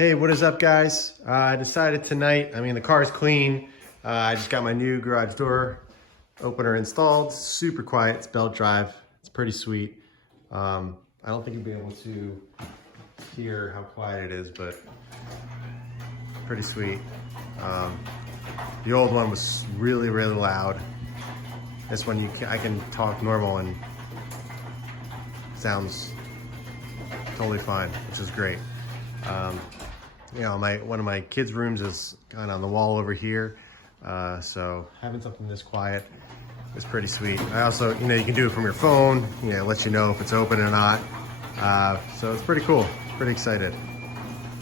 Hey, what is up, guys? I decided tonight, the car is clean. I just got my new garage door opener installed. Super quiet, it's belt drive. It's pretty sweet. I don't think you'll be able to hear how quiet it is, but pretty sweet. The old one was really, really loud. This one, I can talk normal and sounds totally fine, which is great. One of my kids' rooms is kind of on the wall over here. So having something this quiet is pretty sweet. I also, you can do it from your phone, it lets you know if it's open or not. So it's pretty cool, pretty excited.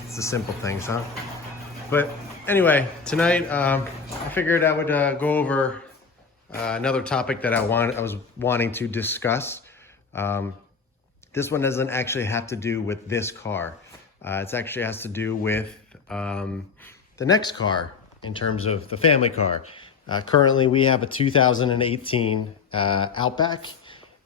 It's the simple things, huh? But anyway, tonight, I figured I would go over another topic that I was wanting to discuss. This one doesn't actually have to do with this car. It actually has to do with the next car in terms of the family car. Currently, we have a 2018 Outback,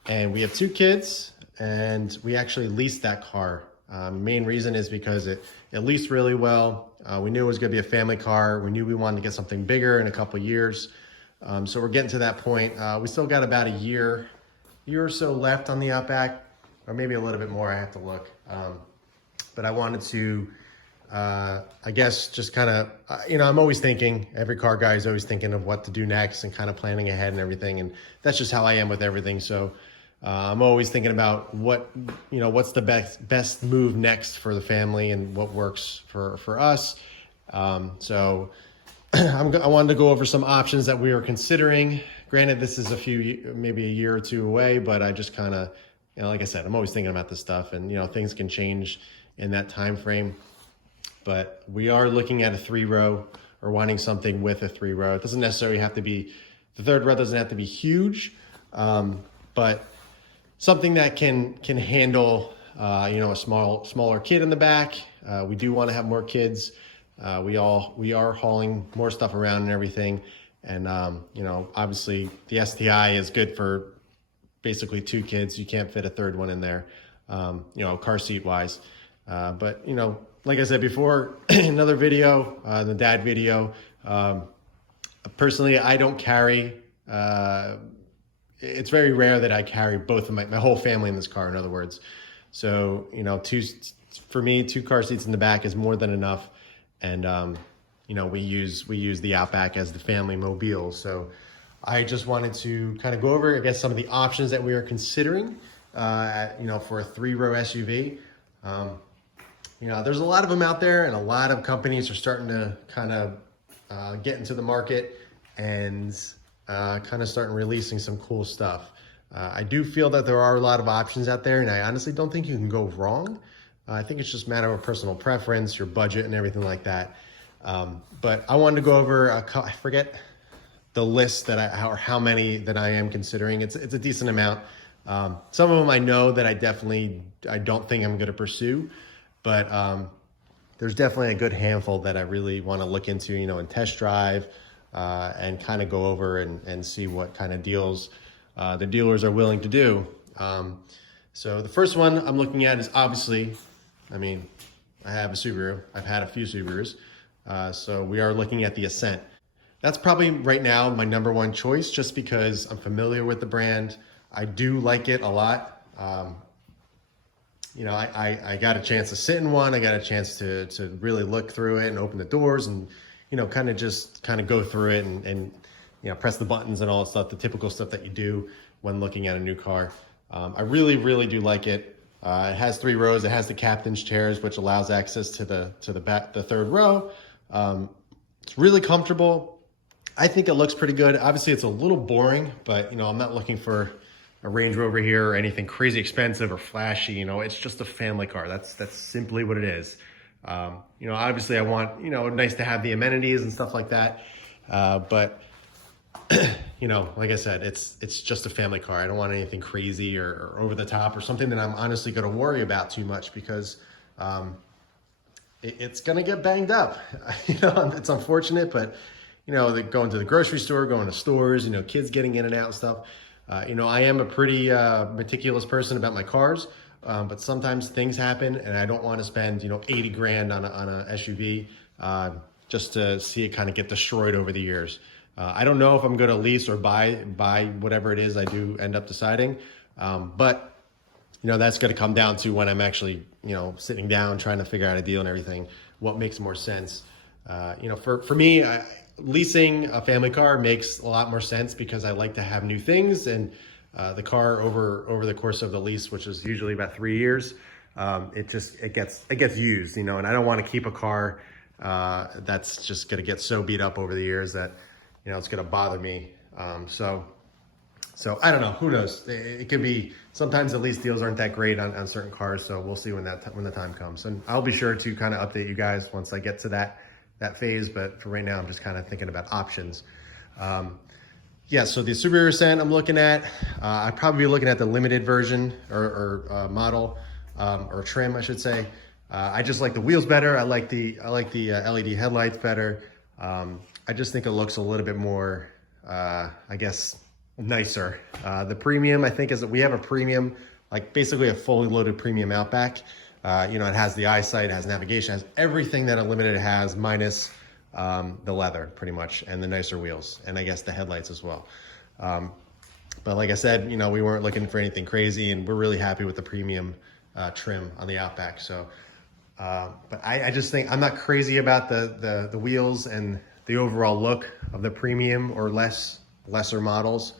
and we have 2 kids, and we actually leased that car. Main reason is because it leased really well. We knew it was going to be a family car. We knew we wanted to get something bigger in a couple of years. So we're getting to that point. We still got about a year or so left on the Outback, or maybe a little bit more. I have to look. But I wanted to, I guess, just kind of, I'm always thinking, every car guy is always thinking of what to do next and kind of planning ahead and everything. And that's just how I am with everything. So I'm always thinking about what's the best move next for the family and what works for us. So I wanted to go over some options that we are considering. Granted, this is maybe a year or 2 away, but I just kind of, like I said, I'm always thinking about this stuff, and things can change in that time frame. But we are looking at a 3-row, or wanting something with a 3-row. It doesn't necessarily have to be, the 3rd row doesn't have to be huge, but something that can handle a smaller kid in the back. We do want to have more kids. We are hauling more stuff around and everything, and obviously the STI is good for basically 2 kids. You can't fit a 3rd one in there, car seat wise. But like I said before, another video, the dad video, personally, I don't carry, it's very rare that I carry both of my whole family in this car, in other words. So, for me, 2 car seats in the back is more than enough. And, we use the Outback as the family mobile. So I just wanted to kind of go over, I guess, some of the options that we are considering, for a 3-row SUV. There's a lot of them out there, and a lot of companies are starting to kind of get into the market and kind of starting releasing some cool stuff. I do feel that there are a lot of options out there, and I honestly don't think you can go wrong. I think it's just a matter of personal preference, your budget, and everything like that. But I wanted to go over, I forget the list or how many that I am considering. It's a decent amount. Some of them I know that I don't think I'm going to pursue, but there's definitely a good handful that I really want to look into, and test drive, and kind of go over and see what kind of deals the dealers are willing to do. So the first one I'm looking at is obviously, I have a Subaru. I've had a few Subarus. So we are looking at the Ascent. That's probably right now my number 1 choice, just because I'm familiar with the brand. I do like it a lot. I got a chance to sit in one. I got a chance to really look through it and open the doors and, kind of go through it and press the buttons and all that stuff, the typical stuff that you do when looking at a new car. I really, really do like it. It has 3 rows. It has the captain's chairs, which allows access to the back, the 3rd row. It's really comfortable. I think it looks pretty good. Obviously, it's a little boring, but I'm not looking for a Range Rover here or anything crazy expensive or flashy. It's just a family car. That's simply what it is. Obviously, I want nice to have the amenities and stuff like that. But like I said, it's just a family car. I don't want anything crazy or over the top or something that I'm honestly going to worry about too much, because it's going to get banged up. It's unfortunate, but going to the grocery store, going to stores, kids getting in and out and stuff. I am a pretty meticulous person about my cars. but sometimes things happen and I don't want to spend, 80 grand on a SUV just to see it kind of get destroyed over the years. I don't know if I'm going to lease or buy whatever it is I do end up deciding. But that's going to come down to when I'm actually, sitting down, trying to figure out a deal and everything, what makes more sense. For me, leasing a family car makes a lot more sense because I like to have new things, and the car over the course of the lease, which is usually about 3 years, it gets used, and I don't want to keep a car that's just going to get so beat up over the years that it's going to bother me. So I don't know, who knows? It could be, sometimes the lease deals aren't that great on certain cars, so we'll see when the time comes. And I'll be sure to kind of update you guys once I get to that phase, but for right now, I'm just kind of thinking about options. Yeah, so the Subaru Ascent I'm looking at, I'd probably be looking at the limited version or model, or trim, I should say. I just like the wheels better. I like the LED headlights better. I just think it looks a little bit more, I guess, nicer. The premium, I think, is that we have a premium, like basically a fully loaded premium Outback. It has the eyesight, it has navigation, it has everything that a limited has, minus the leather, pretty much, and the nicer wheels, and I guess the headlights as well. But like I said, we weren't looking for anything crazy, and we're really happy with the premium trim on the Outback. So, but I just think I'm not crazy about the wheels and the overall look of the premium or lesser models,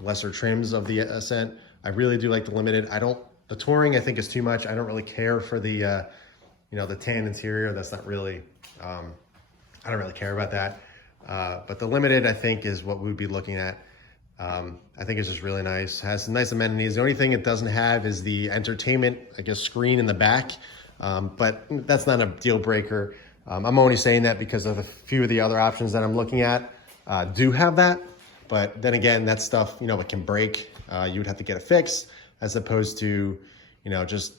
lesser trims of the Ascent. I really do like the limited. The touring I think is too much. I don't really care for the the tan interior. That's not really, I don't really care about that. But the limited I think is what we'd be looking at. I think it's just really nice. Has some nice amenities. The only thing it doesn't have is the entertainment, I guess, screen in the back. But that's not a deal breaker. I'm only saying that because of a few of the other options that I'm looking at do have that. But then again, that stuff, it can break. You would have to get it fixed, as opposed to, just,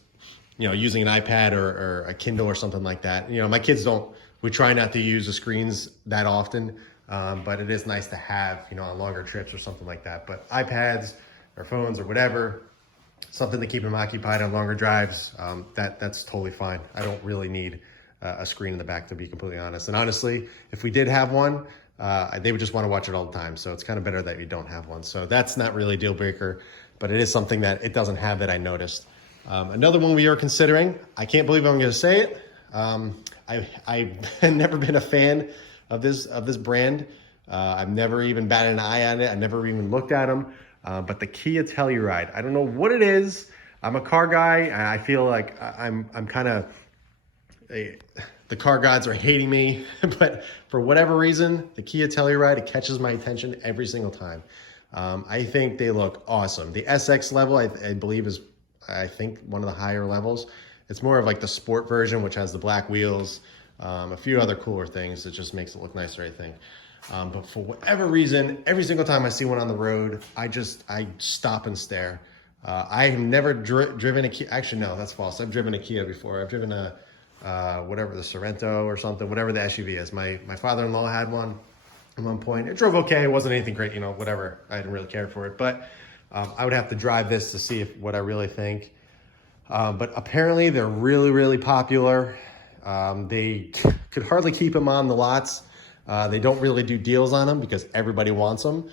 using an iPad or a Kindle or something like that. My kids we try not to use the screens that often, but it is nice to have, on longer trips or something like that. But iPads or phones or whatever, something to keep them occupied on longer drives, that's totally fine. I don't really need a screen in the back, to be completely honest. And honestly, if we did have one, they would just want to watch it all the time. So it's kind of better that you don't have one. So that's not really a deal breaker, but it is something that it doesn't have that I noticed. Another one we are considering, I can't believe I'm going to say it. I've never been a fan of this brand. I've never even batted an eye on it. I never even looked at them. But the Kia Telluride, I don't know what it is. I'm a car guy, and I feel like I'm kind of, the car gods are hating me, but for whatever reason, the Kia Telluride, it catches my attention every single time. I think they look awesome. The SX level, I believe, is, I think, one of the higher levels. It's more of like the sport version, which has the black wheels, a few other cooler things. It just makes it look nicer, I think. But for whatever reason, every single time I see one on the road, I stop and stare. I have never driven a Kia. Actually, no, that's false. I've driven a Kia before. I've driven a whatever, the Sorento or something, whatever the SUV is. My father-in-law had one at one point. It drove okay. It wasn't anything great, whatever. I didn't really care for it. But I would have to drive this to see what I really think. But apparently they're really, really popular. They could hardly keep them on the lots. They don't really do deals on them because everybody wants them.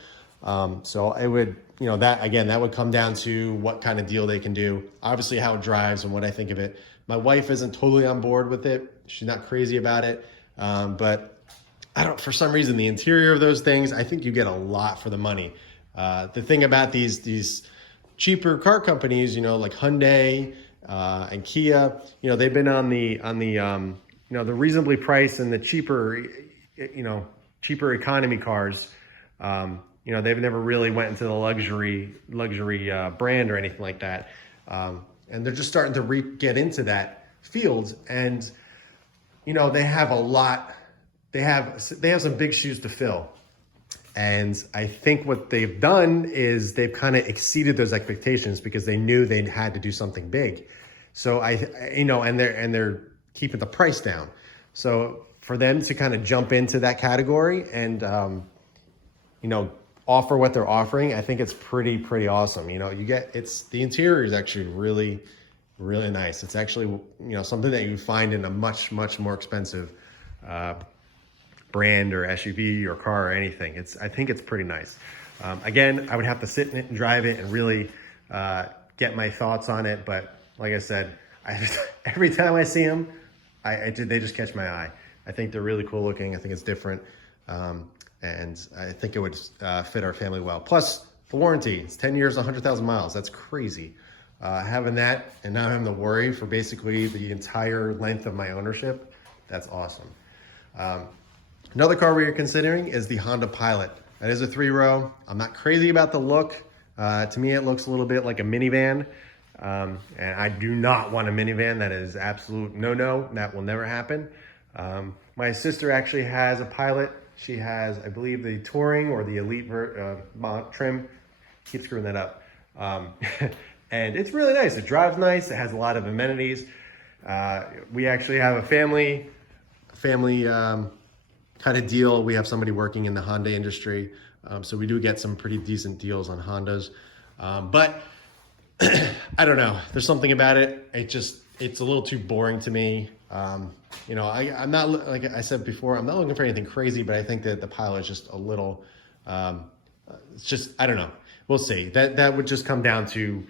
So it would, that would come down to what kind of deal they can do. Obviously how it drives and what I think of it. My wife isn't totally on board with it. She's not crazy about it. But for some reason, the interior of those things, I think you get a lot for the money. The thing about these cheaper car companies, like Hyundai and Kia, they've been on the the reasonably priced and the cheaper economy cars. They've never really went into the luxury brand or anything like that. And they're just starting to get into that field. And, they have a lot, they have some big shoes to fill. And I think what they've done is they've kind of exceeded those expectations because they knew they had to do something big. So and they're keeping the price down. So for them to kind of jump into that category and, offer what they're offering, I think it's pretty awesome. The interior is actually really, really nice. It's actually, you know, something that you find in a much more expensive brand or SUV or car or anything. I think it's pretty nice. Again, I would have to sit in it and drive it and really get my thoughts on it. But like I said, every time I see them, they just catch my eye. I think they're really cool looking. I think it's different. And I think it would fit our family well. Plus the warranty, it's 10 years, 100,000 miles. That's crazy. Having that and not having to worry for basically the entire length of my ownership, that's awesome. Another car we are considering is the Honda Pilot. That is a 3-row. I'm not crazy about the look. To me, it looks a little bit like a minivan. And I do not want a minivan. That is absolute no-no. That will never happen. My sister actually has a Pilot. She has, I believe, the Touring or the Elite trim. Keep screwing that up. And it's really nice. It drives nice. It has a lot of amenities. We actually have a family kind of deal. We have somebody working in the Honda industry. So we do get some pretty decent deals on Hondas. But I don't know. There's something about it. It's a little too boring to me. You know, I'm not, like I said before, I'm not looking for anything crazy, but I think that the Pilot is just a little, it's just, I don't know. We'll see. That would just come down to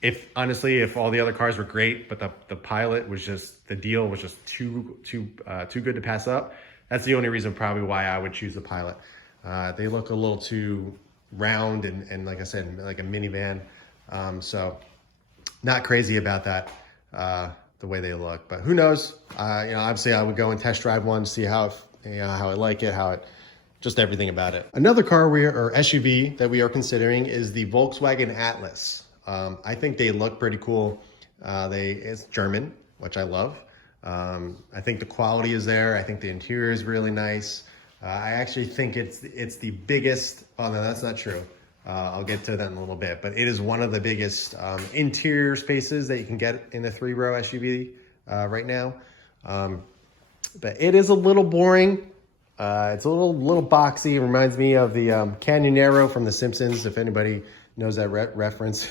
if all the other cars were great, but the Pilot was just, the deal was just too good to pass up. That's the only reason probably why I would choose the Pilot. They look a little too round and like I said, like a minivan. So not crazy about that, the way they look, but who knows? You know, obviously I would go and test drive one, see how I like it, just everything about it. Another car or SUV that we are considering is the Volkswagen Atlas. I think they look pretty cool. It's German, which I love. I think the quality is there. I think the interior is really nice. I actually think it's the biggest, oh no, that's not true. I'll get to that in a little bit, but it is one of the biggest interior spaces that you can get in a 3-row SUV right now. But it is a little boring. It's a little boxy. It reminds me of the Canyonero from The Simpsons, if anybody knows that reference.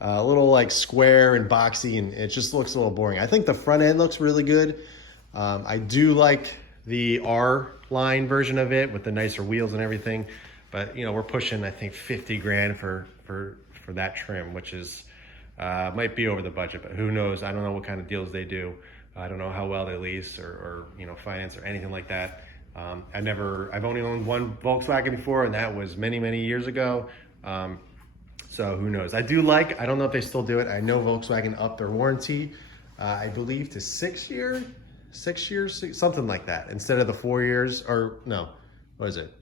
A little like square and boxy, and it just looks a little boring. I think the front end looks really good. I do like the R-line version of it with the nicer wheels and everything. But, you know, we're pushing, I think, 50 grand for that trim, which is, might be over the budget, but who knows? I don't know what kind of deals they do. I don't know how well they lease or you know, finance or anything like that. I've only owned one Volkswagen before, and that was many years ago. So who knows? I don't know if they still do it. I know Volkswagen upped their warranty, I believe to 6 years, something like that. Instead of the 4 years, or no, what is it?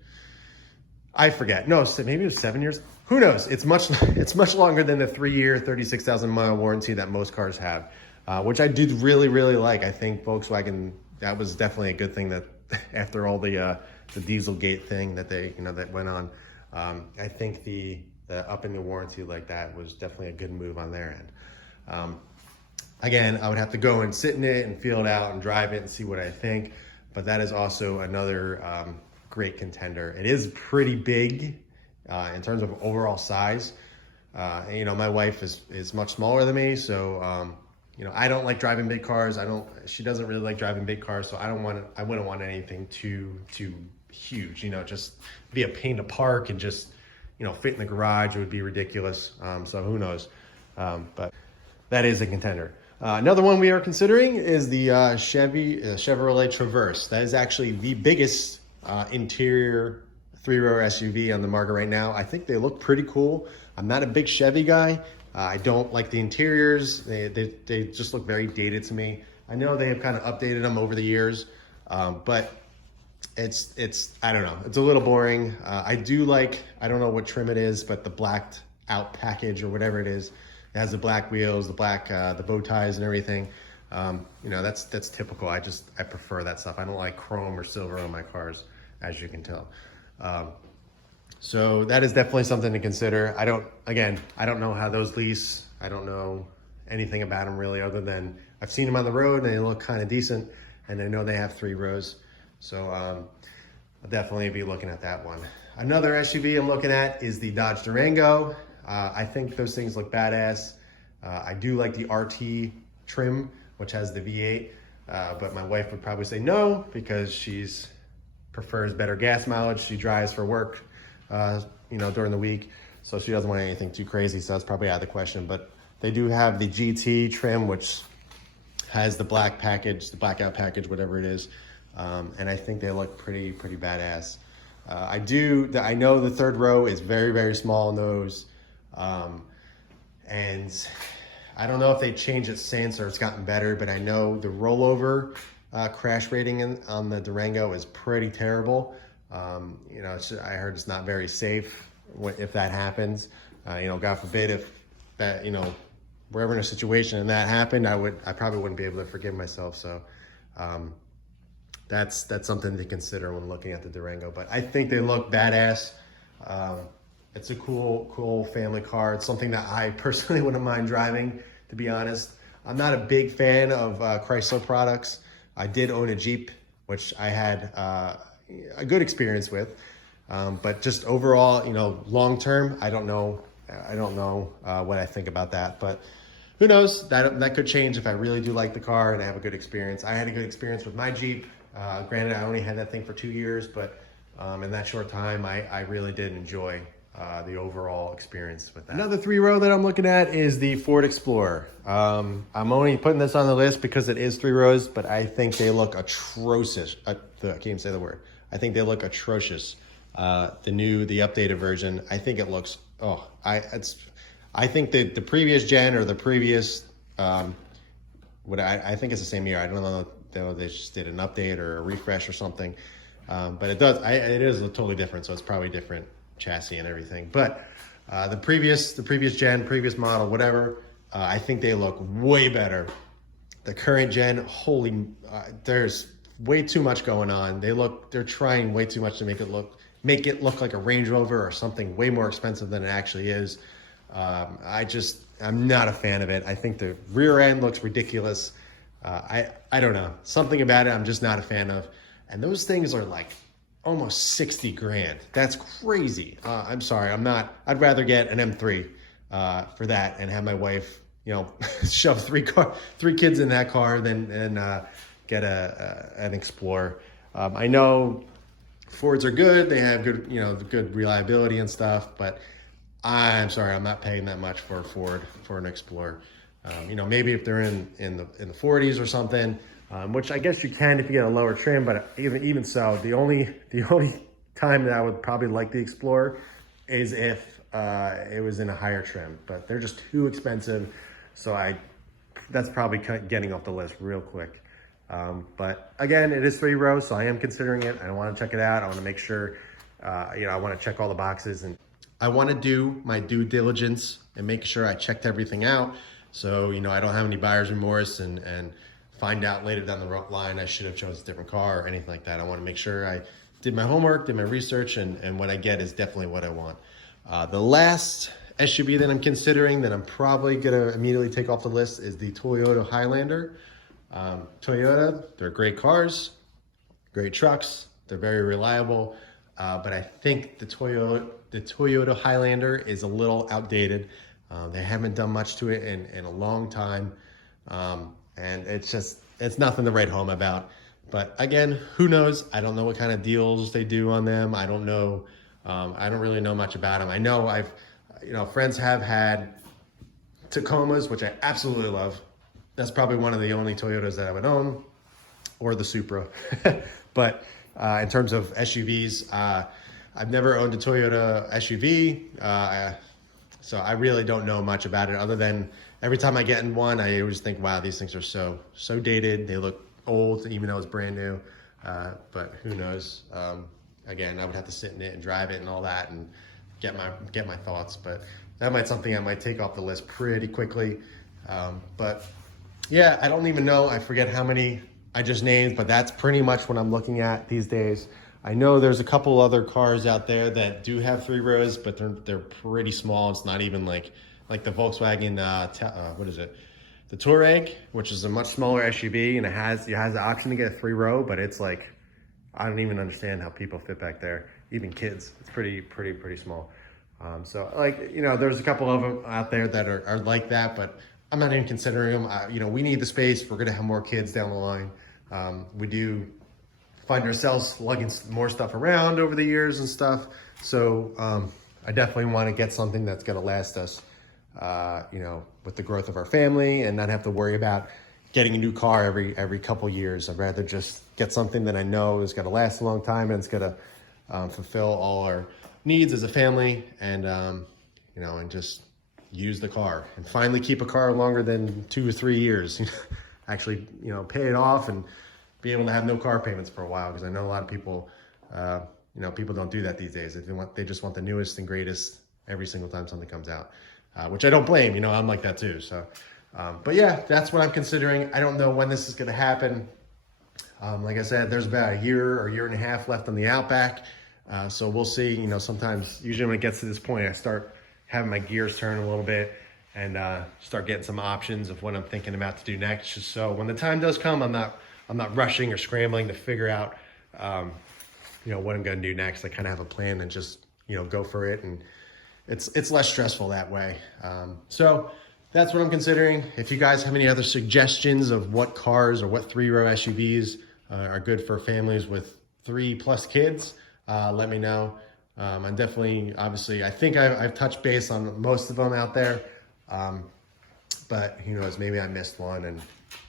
I forget. No, maybe it was 7 years. Who knows? It's much longer than the 3-year, 36,000 mile warranty that most cars have, which I did really like. I think Volkswagen, that was definitely a good thing that after all the Dieselgate thing that that went on, I think the upping the warranty like that was definitely a good move on their end. Again, I would have to go and sit in it and feel it out and drive it and see what I think, but that is also another great contender. It is pretty big in terms of overall size. You know, my wife is much smaller than me, so you know, I don't like driving big cars. She doesn't really like driving big cars, so I wouldn't want anything too huge. You know, just be a pain to park and just, you know, fit in the garage. It would be ridiculous. So who knows? But that is a contender. Another one we are considering is the Chevrolet Traverse. That is actually the biggest interior 3-row SUV on the market right now. I think they look pretty cool. I'm not a big Chevy guy. I don't like the interiors. They just look very dated to me. I know they have kind of updated them over the years, but it's I don't know. It's a little boring. I don't know what trim it is, but the blacked out package or whatever it is, it has the black wheels, the bow ties and everything. You know, that's typical. I prefer that stuff. I don't like chrome or silver on my cars, as you can tell. So that is definitely something to consider. I don't know how those lease. I don't know anything about them really, other than I've seen them on the road and they look kind of decent, and I know they have 3 rows. So I'll definitely be looking at that one. Another SUV I'm looking at is the Dodge Durango. I think those things look badass. I do like the RT trim, which has the V8, but my wife would probably say no because she's prefers better gas mileage. She drives for work, during the week, so she doesn't want anything too crazy, so that's probably out of the question. But they do have the GT trim, which has the black package, the blackout package, whatever it is, and I think they look pretty badass. I know the third row is very, very small in those, and I don't know if they changed it since or it's gotten better, but I know the rollover crash rating on the Durango is pretty terrible. I heard it's not very safe if that happens. God forbid if that, we're ever in a situation and that happened, I probably wouldn't be able to forgive myself. So that's something to consider when looking at the Durango. But I think they look badass. It's a cool family car. It's something that I personally wouldn't mind driving, to be honest. I'm not a big fan of Chrysler products. I did own a Jeep, which I had a good experience with. But just overall, long term, I don't know what I think about that. But who knows? That could change if I really do like the car and I have a good experience. I had a good experience with my Jeep. Granted, I only had that thing for 2 years, but in that short time, I really did enjoy the overall experience with that. Another 3-row that I'm looking at is the Ford Explorer. I'm only putting this on the list because it is 3 rows, but I think they look atrocious. I can't even say the word. I think they look atrocious. The updated version, I think it looks, I think that the previous gen or the previous, I think it's the same year. I don't know if they just did an update or a refresh or something. But it is totally different. So it's probably different chassis and everything. But the previous gen, previous model, whatever, I think they look way better. The current gen, there's way too much going on. They're trying way too much to make it look like a Range Rover or something way more expensive than it actually is. I'm not a fan of it. I think the rear end looks ridiculous. I don't know, something about it I'm just not a fan of. And those things are like almost 60 grand. That's crazy. I'm sorry, I'd rather get an M3 for that and have my wife, shove three kids in that car than get an Explorer. I know Fords are good. They have good reliability and stuff, but I'm sorry, I'm not paying that much for a Ford for an Explorer. Maybe if they're in the 40s or something, which I guess you can if you get a lower trim, but even so, the only time that I would probably like the Explorer is if it was in a higher trim, but they're just too expensive. So that's probably getting off the list real quick. But again, it is 3 rows, so I am considering it. I want to check it out. I want to make sure, I want to check all the boxes, and I want to do my due diligence and make sure I checked everything out. So, I don't have any buyer's remorse and find out later down the line I should have chosen a different car or anything like that. I want to make sure I did my homework, did my research, and what I get is definitely what I want. The last SUV that I'm considering that I'm probably going to immediately take off the list is the Toyota Highlander. Toyota, they're great cars, great trucks. They're very reliable, but I think the Toyota Highlander is a little outdated. They haven't done much to it in a long time. And it's nothing to write home about. But again, who knows? I don't know what kind of deals they do on them. I don't know. I don't really know much about them. I know friends have had Tacomas, which I absolutely love. That's probably one of the only Toyotas that I would own, or the Supra. But in terms of SUVs, I've never owned a Toyota SUV. So I really don't know much about it other than every time I get in one, I always think, wow, these things are so dated. They look old, even though it's brand new. But who knows? Again, I would have to sit in it and drive it and all that and get my thoughts. But that might something I might take off the list pretty quickly. But yeah, I don't even know. I forget how many I just named, but that's pretty much what I'm looking at these days. I know there's a couple other cars out there that do have 3 rows, but they're pretty small. It's not even like the Volkswagen, what is it? The Touareg, which is a much smaller SUV, and it has the option to get a 3-row, but it's like, I don't even understand how people fit back there, even kids. It's pretty small. So there's a couple of them out there that are like that, but I'm not even considering them. You know, we need the space. We're gonna have more kids down the line. We do find ourselves lugging more stuff around over the years and stuff. So I definitely want to get something that's gonna last us, you know, with the growth of our family, and not have to worry about getting a new car every couple years. I'd rather just get something that I know is gonna last a long time and it's gonna fulfill all our needs as a family, and you know, and just use the car and finally keep a car longer than 2 or 3 years. Actually, you know, pay it off and be able to have no car payments for a while, because I know a lot of people, you know, people don't do that these days. They just want the newest and greatest every single time something comes out, which I don't blame. You know, I'm like that too. So, but yeah, that's what I'm considering. I don't know when this is going to happen. Like I said, there's about a year or year and a half left on the Outback. So we'll see. You know, sometimes, usually when it gets to this point, I start having my gears turn a little bit and start getting some options of what I'm thinking about to do next. Just so when the time does come, I'm not rushing or scrambling to figure out, you know, what I'm going to do next. I kind of have a plan and just, you know, go for it. And it's less stressful that way. So that's what I'm considering. If you guys have any other suggestions of what cars or what 3-row SUVs are good for families with 3+ kids, let me know. I'm definitely, obviously, I think I've touched base on most of them out there. But who knows, maybe I missed one,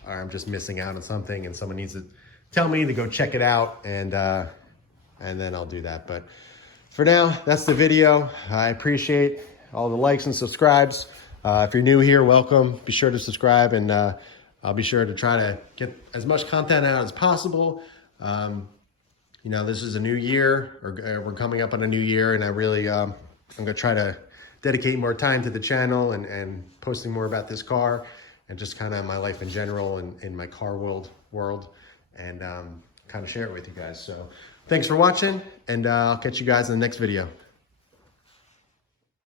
or I'm just missing out on something and someone needs to tell me to go check it out, and then I'll do that. But for now, that's the video. I appreciate all the likes and subscribes. If you're new here, welcome. Be sure to subscribe, and I'll be sure to try to get as much content out as possible. You know, this is a new year, or we're coming up on a new year, and I really, I'm gonna try to dedicate more time to the channel and posting more about this car and just kind of my life in general and in my car world, and kind of share it with you guys. So thanks for watching, and I'll catch you guys in the next video.